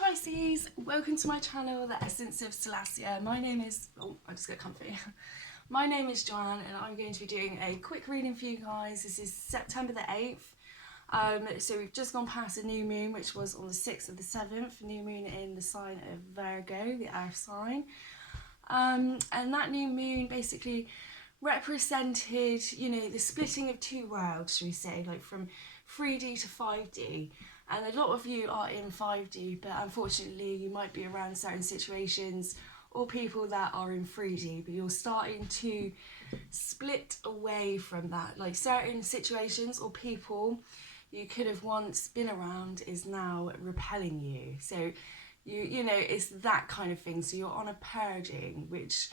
Pisces, welcome to my channel, The Essence of Celestia. My name is, I just got comfy. My name is Joanne and I'm going to be doing a quick reading for you guys. This is September the 8th. So we've just gone past a new moon, which was on the 6th of the 7th, new moon in the sign of Virgo, the earth sign. And that new moon basically represented, the splitting of two worlds, should we say, like from 3D to 5D. And a lot of you are in 5D, but unfortunately you might be around certain situations or people that are in 3D, but you're starting to split away from that. Like certain situations or people you could have once been around is now repelling you. So you know, it's that kind of thing. So you're on a purging, which,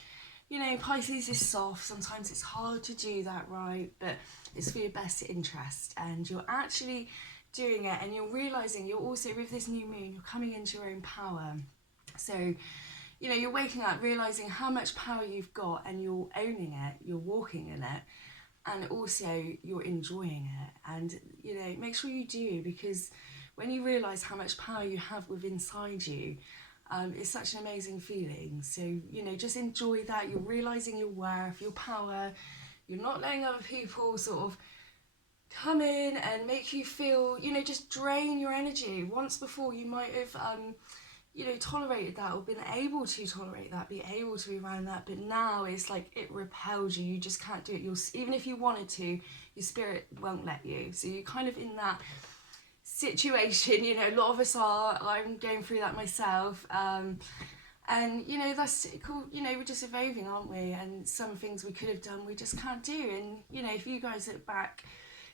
Pisces is soft. Sometimes it's hard to do that, right? But it's for your best interest, and you're actually doing it, and you're realizing you're also, with this new moon, you're coming into your own power. So you're waking up realizing how much power you've got, and you're owning it, you're walking in it, and also you're enjoying it. And make sure you do, because when you realize how much power you have within inside you, it's such an amazing feeling. So just enjoy that. You're realizing your worth, your power. You're not letting other people sort of come in and make you feel, just drain your energy. Once before you might have, tolerated that, or been able to tolerate that, be able to be around that, but now it's like it repels you. You just can't do it. Even if you wanted to, your spirit won't let you. So you're kind of in that situation, a lot of us are. I'm going through that myself. And that's cool. We're just evolving, aren't we? And some things we could have done, we just can't do. And if you guys look back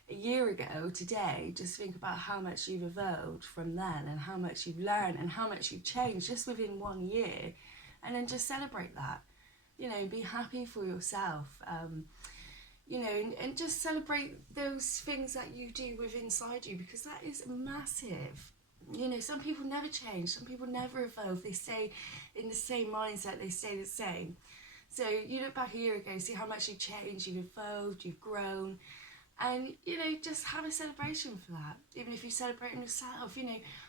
a year ago today, just think about how much you've evolved from then, and how much you've learned, and how much you've changed just within 1 year. And then just celebrate that, be happy for yourself, and just celebrate those things that you do within inside you, because that is massive. Some people never change, some people never evolve, they stay in the same mindset, they stay the same. So you look back a year ago, see how much you've changed, you've evolved, you've grown. And, just have a celebration for that. Even if you're celebrating yourself,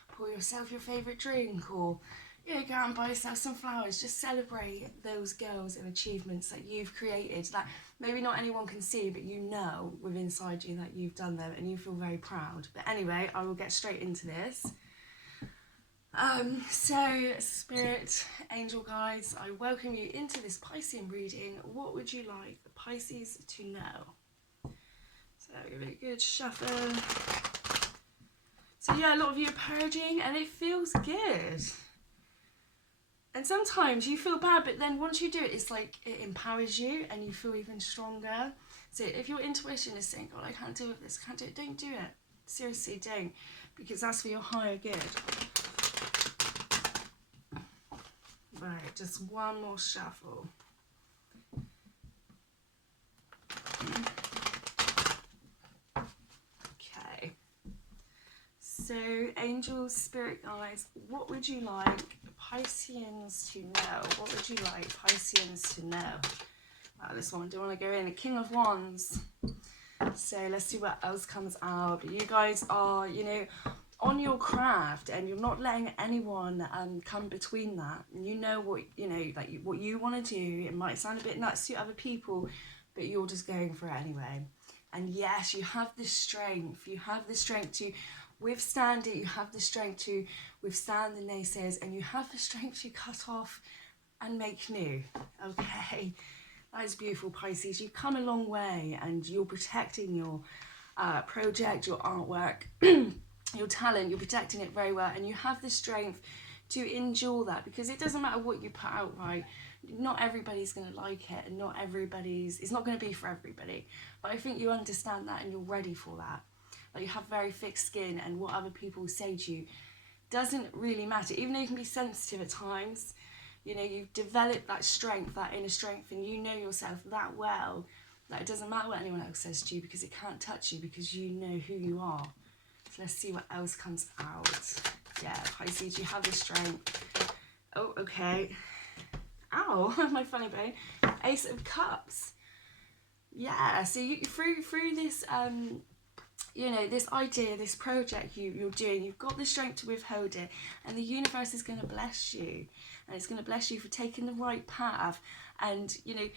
pour yourself your favourite drink, or, go out and buy yourself some flowers. Just celebrate those goals and achievements that you've created, that maybe not anyone can see, but within inside you that you've done them, and you feel very proud. But anyway, I will get straight into this. So, Spirit, Angel guides, I welcome you into this Piscean reading. What would you like the Pisces to know? So give it a good shuffle. So yeah, a lot of you are purging, and it feels good. And sometimes you feel bad, but then once you do it, it's like it empowers you and you feel even stronger. So if your intuition is saying, God, I can't deal with this, can't do it, don't do it. Seriously, don't. Because that's for your higher good. Right, just one more shuffle. So, angels, spirit guides, what would you like Pisceans to know? What would you like Pisceans to know? This one, don't want to go in. The King of Wands. So, let's see what else comes out. You guys are, on your craft, and you're not letting anyone come between that. And you know what, what you want to do. It might sound a bit nuts to other people, but you're just going for it anyway. And yes, you have the strength. You have the strength to withstand it. You have the strength to withstand the naysayers, and you have the strength to cut off and make new. Okay, that is beautiful, Pisces. You've come a long way, and you're protecting your project, your artwork, your talent. You're protecting it very well, and you have the strength to endure that, because it doesn't matter what you put out, right? Not everybody's going to like it, and it's not going to be for everybody. But I think you understand that, and you're ready for that. Like, you have very thick skin, and what other people say to you doesn't really matter. Even though you can be sensitive at times, you've developed that strength, that inner strength, and you know yourself that well that it doesn't matter what anyone else says to you, because it can't touch you, because you know who you are. So let's see what else comes out. Yeah, Pisces, you have the strength. Oh, okay. Ow, my funny bone. Ace of Cups. Yeah, so you through this you know, this idea, this project you're doing, you've got the strength to withhold it, and the universe is going to bless you, and it's going to bless you for taking the right path, and, you know,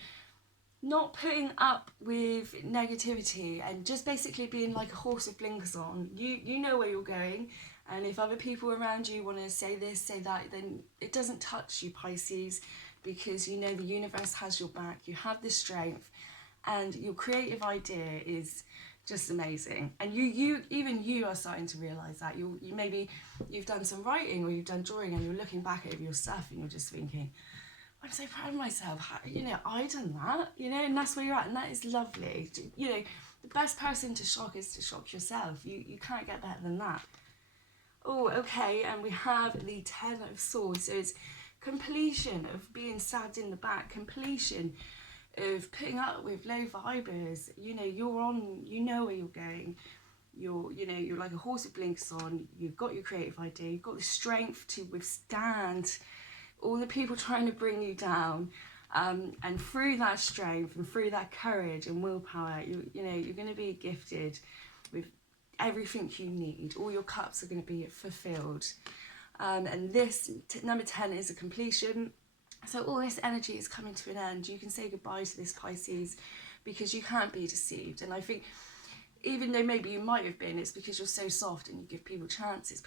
not putting up with negativity and just basically being like a horse with blinkers on. You know where you're going, and if other people around you want to say this, say that, then it doesn't touch you, Pisces, because you know the universe has your back, you have the strength, and your creative idea is just amazing. And you even you are starting to realize that you maybe you've done some writing or you've done drawing, and you're looking back over your stuff and you're just thinking, I'm so proud of myself. How, you know, I done that, you know, and that's where you're at, and that is lovely. You know, the best person to shock is to shock yourself. You can't get better than that. Oh, okay, and we have the Ten of Swords. So it's completion of being stabbed in the back, completion of putting up with low vibers. You know, you're on, you know where you're going. You're like a horse with blinkers on. You've got your creative idea. You've got the strength to withstand all the people trying to bring you down. And through that strength and through that courage and willpower, you know, you're going to be gifted with everything you need. All your cups are going to be fulfilled. And this number 10 is a completion. So all this energy is coming to an end. You can say goodbye to this, Pisces, because you can't be deceived. And I think even though maybe you might have been, it's because you're so soft and you give people chances.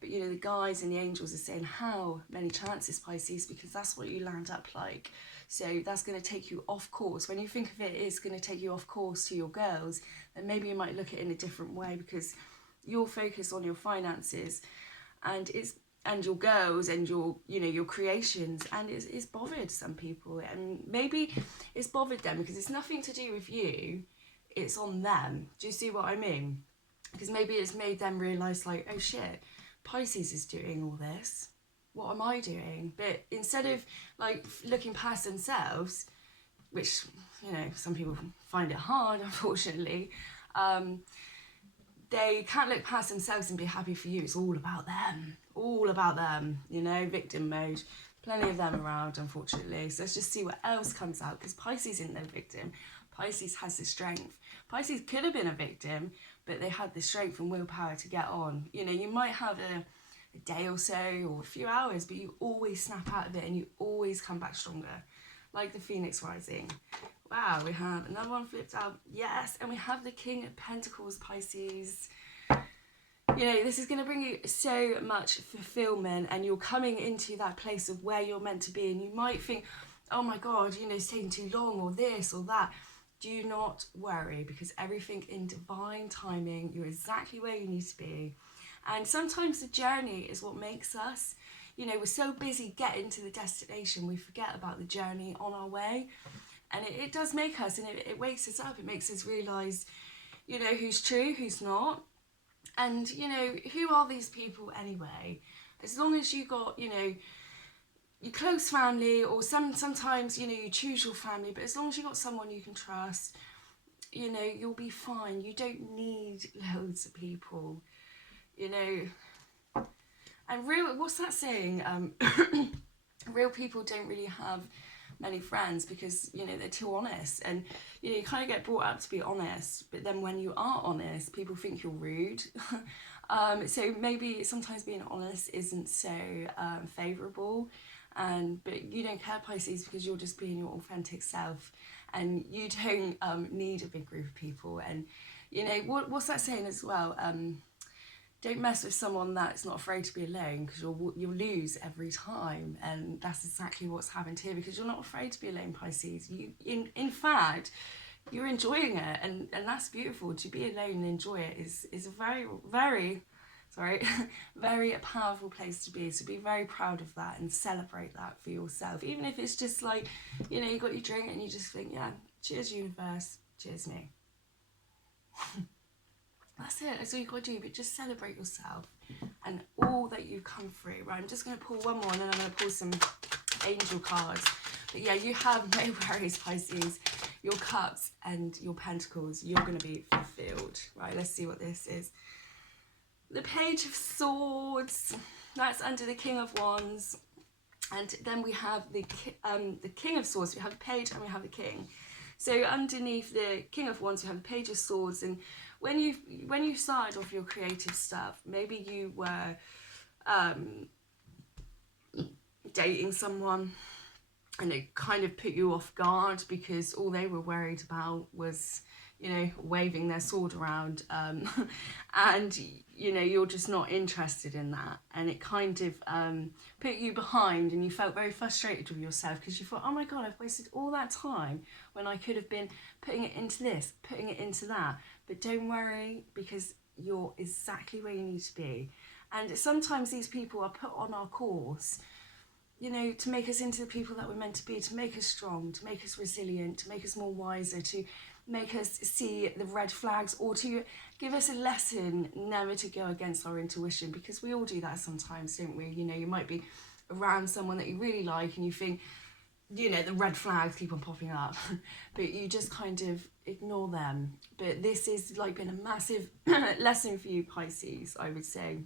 But you know, the guides and the angels are saying, how many chances, Pisces, because that's what you land up like. So that's going to take you off course. When you think of it, it's going to take you off course to your girls. And maybe you might look at it in a different way, because you're focused on your finances and your girls and your, you know, your creations, and it's bothered some people. And maybe it's bothered them because it's nothing to do with you, it's on them. Do you see what I mean? Because maybe it's made them realise, like, oh shit, Pisces is doing all this, what am I doing? But instead of like looking past themselves, which, you know, some people find it hard, unfortunately, they can't look past themselves and be happy for you. It's all about them, you know, victim mode. Plenty of them around, unfortunately. So let's just see what else comes out, because Pisces isn't no victim. Pisces has the strength. Pisces could have been a victim, but they had the strength and willpower to get on. You know, you might have a day or so or a few hours, but you always snap out of it and you always come back stronger, like the Phoenix rising. Wow, we have another one flipped out. Yes, and we have the King of Pentacles, Pisces. You know, this is going to bring you so much fulfillment, and you're coming into that place of where you're meant to be. And you might think, oh my God, you know, it's taking too long, or this or that. Do not worry, because everything in divine timing, you're exactly where you need to be. And sometimes the journey is what makes us, you know, we're so busy getting to the destination, we forget about the journey on our way. And it does make us, and it wakes us up. It makes us realise, you know, who's true, who's not. And, you know, who are these people anyway? As long as you got, you know, your close family, or sometimes, you know, you choose your family, but as long as you got someone you can trust, you know, you'll be fine. You don't need loads of people, you know. And what's that saying? Real people don't really have many friends, because, you know, they're too honest. And, you know, you kind of get brought up to be honest, but then when you are honest, people think you're rude. So maybe sometimes being honest isn't so favourable. But you don't care, Pisces, because you're just being your authentic self, and you don't need a big group of people. And, you know, what's that saying as well? Don't mess with someone that's not afraid to be alone, because you'll lose every time. And that's exactly what's happened here, because you're not afraid to be alone, Pisces. You, in fact, you're enjoying it, and that's beautiful. To be alone and enjoy it is a very, very, very powerful place to be. So be very proud of that and celebrate that for yourself. Even if it's just like, you know, you got your drink and you just think, yeah, cheers universe, cheers me. That's it, that's all you've got to do, but just celebrate yourself and all that you've come through. Right, I'm just going to pull one more, and then I'm going to pull some angel cards. But yeah, you have no worries, Pisces. Your cups and your pentacles, you're going to be fulfilled. Right, let's see what this is. The Page of Swords, that's under the King of Wands. And then we have the King of Swords. We have the Page and we have the King. So underneath the King of Wands, we have the Page of Swords, and when you started off your creative stuff, maybe you were dating someone and it kind of put you off guard because all they were worried about was, you know, waving their sword around, and, you know, you're just not interested in that, and it kind of put you behind, and you felt very frustrated with yourself because you thought, oh my god, I've wasted all that time when I could have been putting it into this, putting it into that. But don't worry, because you're exactly where you need to be. And sometimes these people are put on our course, you know, to make us into the people that we're meant to be, to make us strong, to make us resilient, to make us more wiser, to make us see the red flags, or to give us a lesson never to go against our intuition, because we all do that sometimes, don't we? You know, you might be around someone that you really like and you think, you know, the red flags keep on popping up, but you just kind of ignore them. But this is like been a massive lesson for you, Pisces, I would say.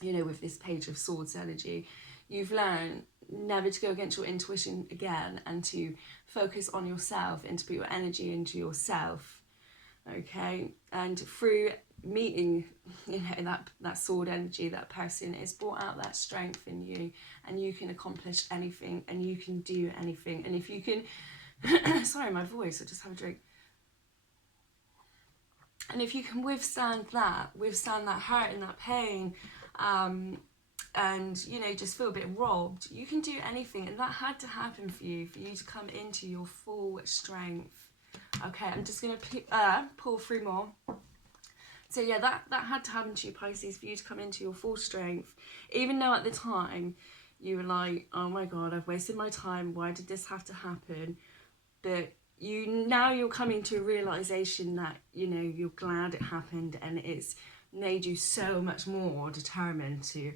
You know, with this Page of Swords energy, you've learned never to go against your intuition again, and to focus on yourself and to put your energy into yourself, okay? And through meeting, you know, that sword energy, that person, it's brought out that strength in you, and you can accomplish anything, and you can do anything. And if you can sorry, my voice, I'll just have a drink. And if you can withstand that hurt and that pain, and, you know, just feel a bit robbed, you can do anything. And that had to happen for you to come into your full strength. Okay, I'm just going to pull through more. So yeah, that had to happen to you, Pisces, for you to come into your full strength. Even though at the time you were like, oh my god, I've wasted my time, why did this have to happen? But now you're coming to a realization that, you know, you're glad it happened, and it's made you so much more determined to,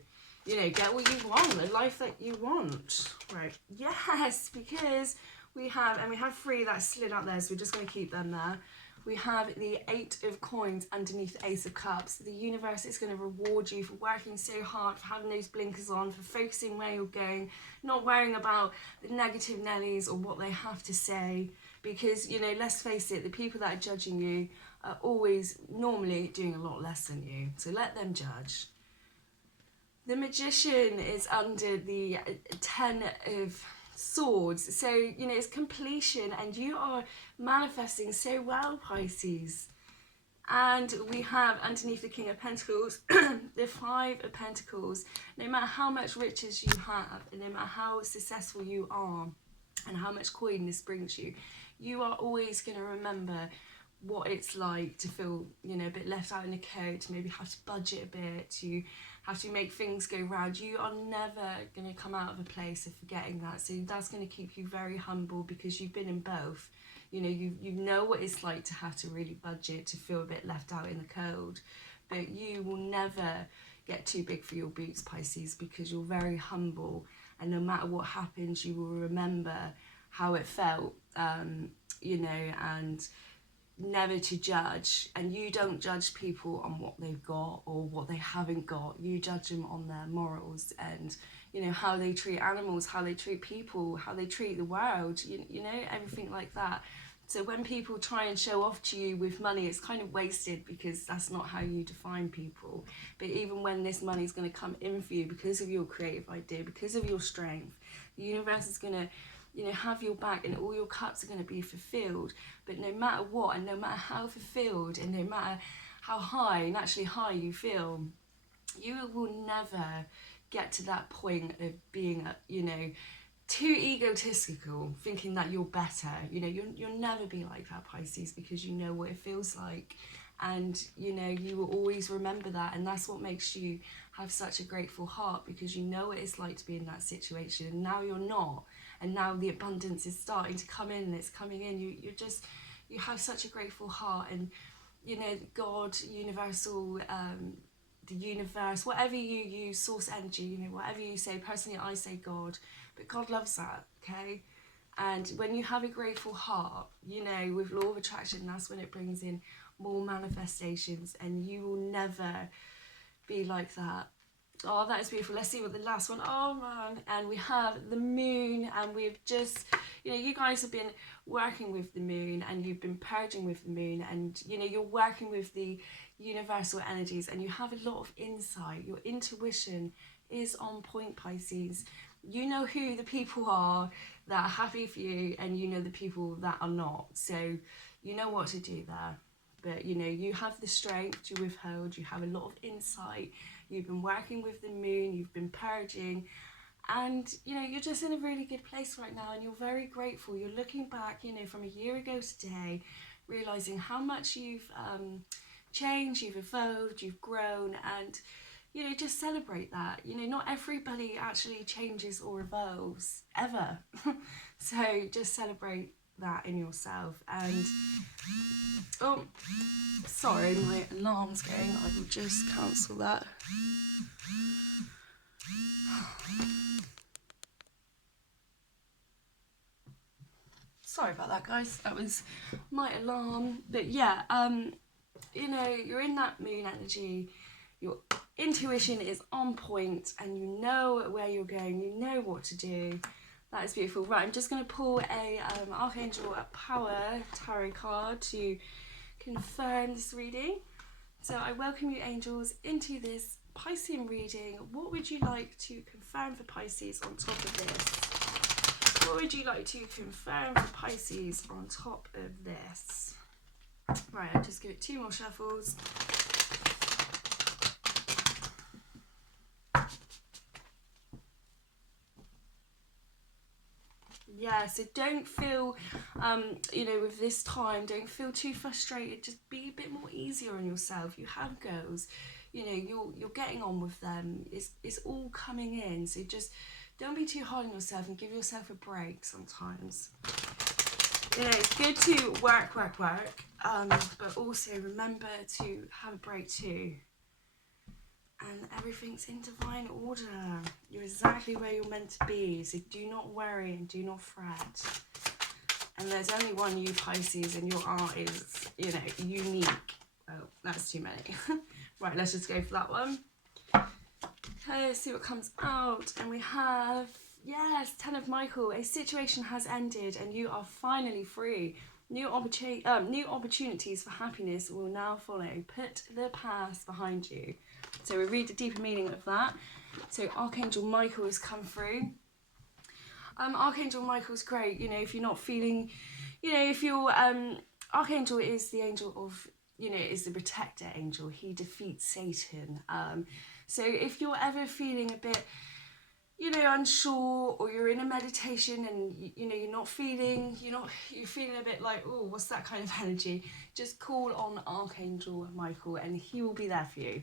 you know, get what you want, the life that you want. Right, yes, because we have three that slid out there, so we're just going to keep them there. We have the 8 of Coins underneath the Ace of Cups. The universe is going to reward you for working so hard, for having those blinkers on, for focusing where you're going, not worrying about the negative Nellies or what they have to say. Because, you know, let's face it, the people that are judging you are always normally doing a lot less than you. So let them judge. The Magician is under the 10 of Swords. So, you know, it's completion, and you are manifesting so well, Pisces. And we have underneath the King of Pentacles, the 5 of Pentacles. No matter how much riches you have, and no matter how successful you are, and how much coin this brings you, you are always going to remember what it's like to feel, you know, a bit left out in the cold, to maybe have to budget a bit, to have to make things go round. You are never going to come out of a place of forgetting that. So that's going to keep you very humble, because you've been in both. You know, you know what it's like to have to really budget, to feel a bit left out in the cold. But you will never get too big for your boots, Pisces, because you're very humble, and no matter what happens, you will remember how it felt, you know, and never to judge. And you don't judge people on what they've got or what they haven't got. You judge them on their morals, and, you know, how they treat animals, how they treat people, how they treat the world, you know, everything like that. So when people try and show off to you with money, it's kind of wasted, because that's not how you define people. But even when this money is going to come in for you because of your creative idea, because of your strength, the universe is going to, you know, have your back, and all your cups are going to be fulfilled. But no matter what, and no matter how fulfilled, and no matter how high, naturally high you feel, you will never get to that point of being, you know, too egotistical, thinking that you're better. You know, you'll never be like that, Pisces, because you know what it feels like. And, you know, you will always remember that, and that's what makes you have such a grateful heart, because you know what it's like to be in that situation, and now you're not. And now the abundance is starting to come in, it's coming in. You have such a grateful heart, and, you know, God, universal, the universe, whatever you use, source energy, you know, whatever you say. Personally, I say God, but God loves that, okay? And when you have a grateful heart, you know, with law of attraction, that's when it brings in more manifestations, and you will never be like that. Oh, that is beautiful. Let's see what the last one. Oh man. And we have the Moon, and we've just you know, you guys have been working with the moon, and you've been purging with the moon, and you know, you're working with the universal energies, and you have a lot of insight. Your intuition is on point, Pisces. You know who the people are that are happy for you, and you know the people that are not. So you know what to do there. But you know, you have the strength to withhold, you have a lot of insight, you've been working with the moon, you've been purging, and you know, you're just in a really good place right now, and you're very grateful. You're looking back, you know, from a year ago today, realizing how much you've changed, you've evolved, you've grown, and you know, just celebrate that. You know, not everybody actually changes or evolves ever. So just celebrate that in yourself. And oh, sorry, my alarm's going. I will just cancel that. Sorry about that, guys. That was my alarm. But yeah, you know, you're in that moon energy. Your intuition is on point, and you know where you're going. You know what to do. That is beautiful. Right, I'm just going to pull a Archangel Power tarot card to confirm this reading. So I welcome you, angels, into this Piscean reading. What would you like to confirm for Pisces on top of this? What would you like to confirm for Pisces on top of this? Right, I'll just give it 2 more shuffles. Yeah, so don't feel, you know, with this time, don't feel too frustrated. Just be a bit more easier on yourself. You have girls, you know, you're getting on with them. It's all coming in. So just don't be too hard on yourself, and give yourself a break sometimes. You know, it's good to work, but also remember to have a break too. And everything's in divine order. You're exactly where you're meant to be. So do not worry and do not fret. And there's only one you, Pisces, and your art is, you know, unique. Oh, that's too many. Right, let's just go for that one. Okay, let's see what comes out. And we have, yes, 10 of Michael. A situation has ended and you are finally free. New opportunities for happiness will now follow. Put the past behind you. So we read the deeper meaning of that. So Archangel Michael has come through. Archangel Michael's great. You know, if you're not feeling, you know, if you're, Archangel is the angel of, you know, is the protector angel. He defeats Satan. So if you're ever feeling a bit, you know, unsure, or you're in a meditation and you know you're feeling a bit like, oh, what's that kind of energy, just call on Archangel Michael and he will be there for you.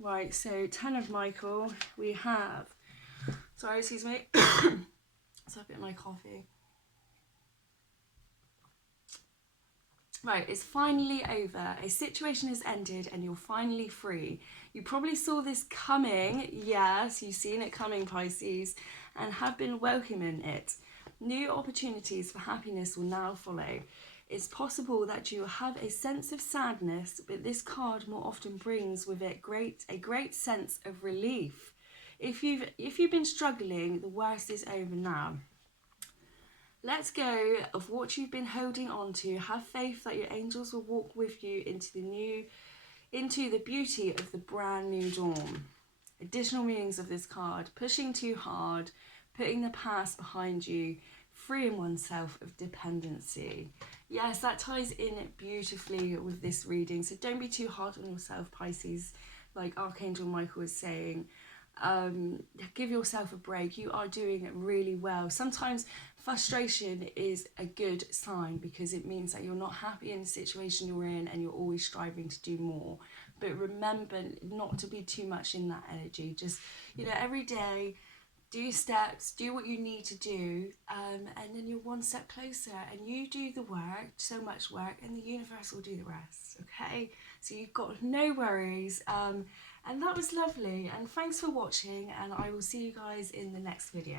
Right, so 10 of Michael, we have, sorry, excuse me, it's a bit of my coffee. Right, it's finally over. A situation has ended and you're finally free. You probably saw this coming. Yes, you've seen it coming, Pisces, and have been welcoming it. New opportunities for happiness will now follow. It's possible that you have a sense of sadness, but this card more often brings with it a great sense of relief. If you've been struggling, the worst is over now. Let go of what you've been holding on to. Have faith that your angels will walk with you into the beauty of the brand new dawn. Additional meanings of this card: pushing too hard, putting the past behind you, freeing oneself of dependency. Yes, that ties in beautifully with this reading. So don't be too hard on yourself, Pisces, like Archangel Michael is saying. Give yourself a break. You are doing really well. Sometimes frustration is a good sign because it means that you're not happy in the situation you're in and you're always striving to do more. But remember not to be too much in that energy. Just, you know, every day do steps, do what you need to do, and then you're one step closer, and you do the work, so much work, and the universe will do the rest. Okay, so you've got no worries. And that was lovely, and thanks for watching, and I will see you guys in the next video.